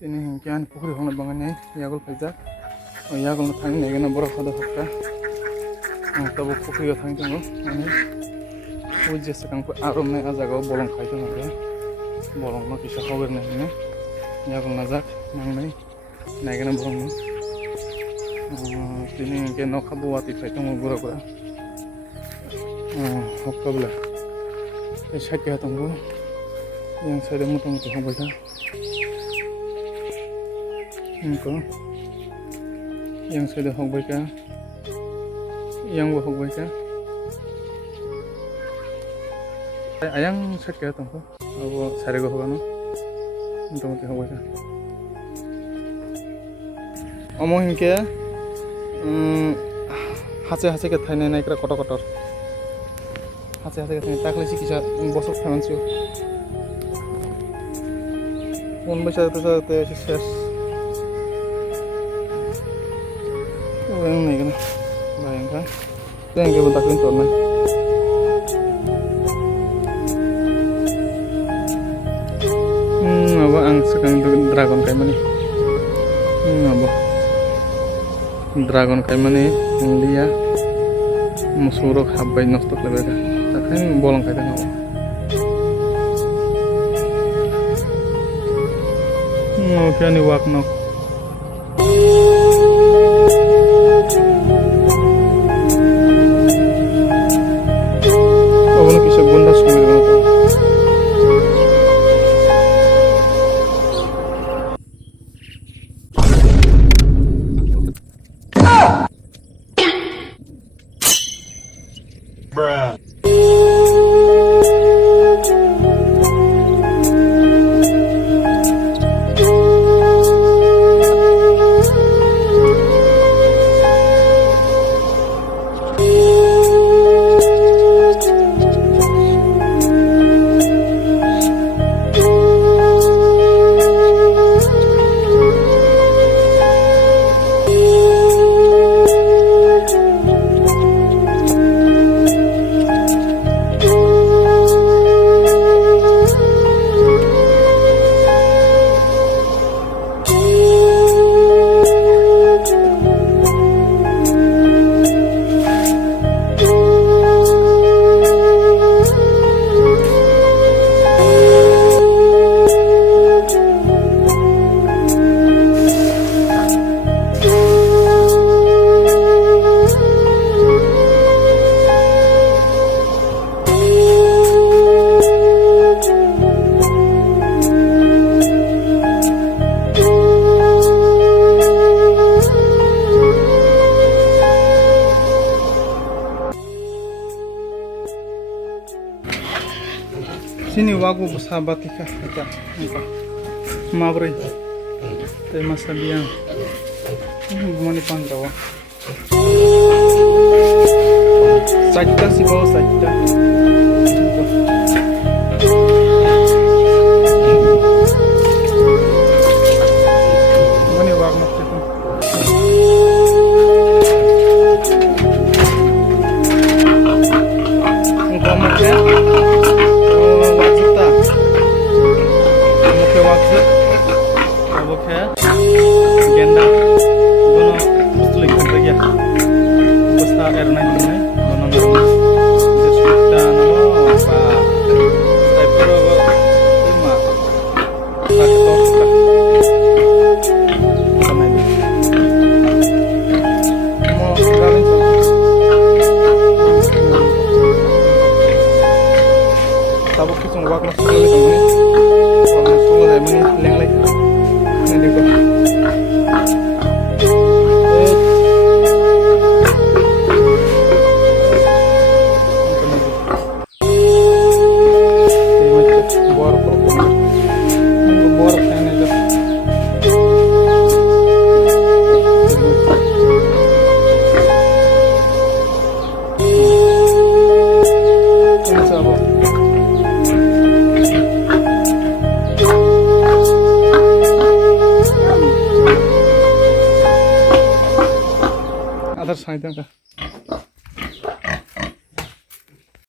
Tini hingkian pukhri hongna bangani yagol paijak yagol na thang negena borok khoda hokka tabo pukhri o thang tango ani uje sakang pu arom na ajaga bolong khai tango re bolong no kisa hober na hine yagol najak nangnai negena borong no tini hingke no khabu wati khai tango gura gura hokka bla ei sakya tango yang side motamuti hobai ka Engko yang sudah hokbai ka yang bo hokbai ka ayang sakya tongko abo sarego hogano motamuti hokbai ka omo hingke hache hache ke thainai naikra kotor kotor hache hache ke thainai takle sikisa bosok thamansiu কোন বছর তো শেষ ini kan bayangkan itu yang kita takutin tuh apa sekarang itu dragon kayak mana apa dragon kayak mana yang dia musuh habai nostok lebih kan tapi bolong kayak apa oke nih waknok Bruh. Sini wagu bersahabat ika kita mabri tema sabiang gimana pantau sakta si bawa sakta gimana wagu nafsu itu engkau macam genda gono muslim kan ya basta airline ini gono disputa no apa saya pero lima pakai toska sama ini mau kalian tahu kita ngwak nak sekali ini waktu sekali ini leng lagi ini kok Ada sangat